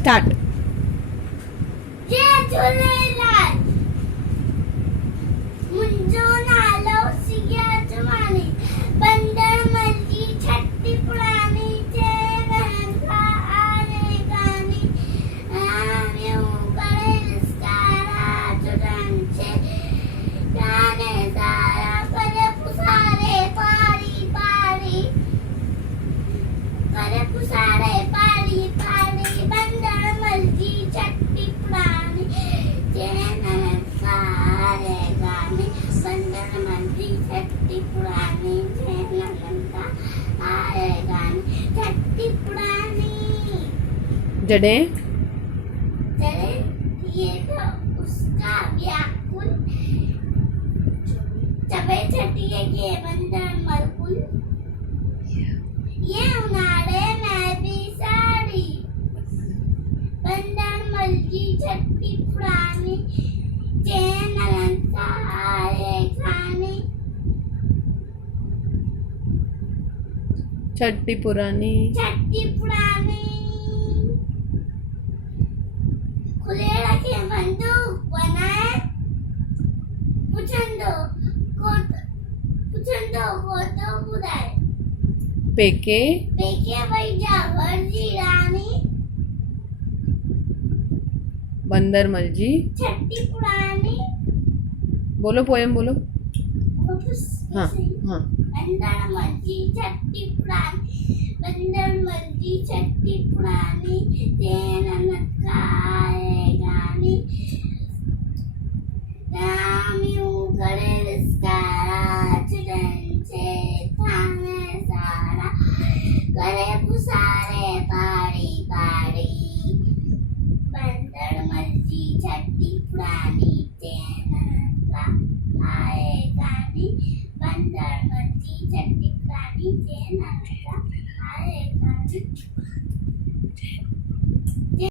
Start. जय झूलेलाल. मुंहिंजो नालो सियाज मानी. बंदर मल्ली छठी पुरानी जय रहंदा आरे गानी. आमियूं करे रिस्कारा जुड़न छे गाने सारा करे पुसारे पारी पारी. करे पुसारे पारी पारी. बंदर मल्ली छठी पुरानी जय सारे गाने. बंदर मल्ली छठी पुरानी जय नंदा आरे गाने. छठी पुरानी जडे चले ये तो उसका व्याकुल. चबे छठिए के बंदर मरकुल. ये उन्हाळे में भी साड़ी. बंदर मल्ली छठी पुरानी जय नंदा आरे गाने. छठी पुरानी छठी पुरानी खुले रखे बंदूक बनाए. पुछंदो को तो बुदाए. पेके देखे भैया वर्जी रानी. बंदर मलजी. छठी पुरानी बोलो पोएम बोलो. हाँ हाँ. बंदर मर्जी छठी पुरानी. बंदर मर्जी छठी पुरानी तेरा नकारे गानी. राम यूं करे रिस्कारा चुड़न से थाने सारा. करे पुसारे पारी पारी. बंदर मर्जी छठी पुरानी तेरा आए गानी. बंदर मर्जी छठी पुरानी जय नंदा आए गानी.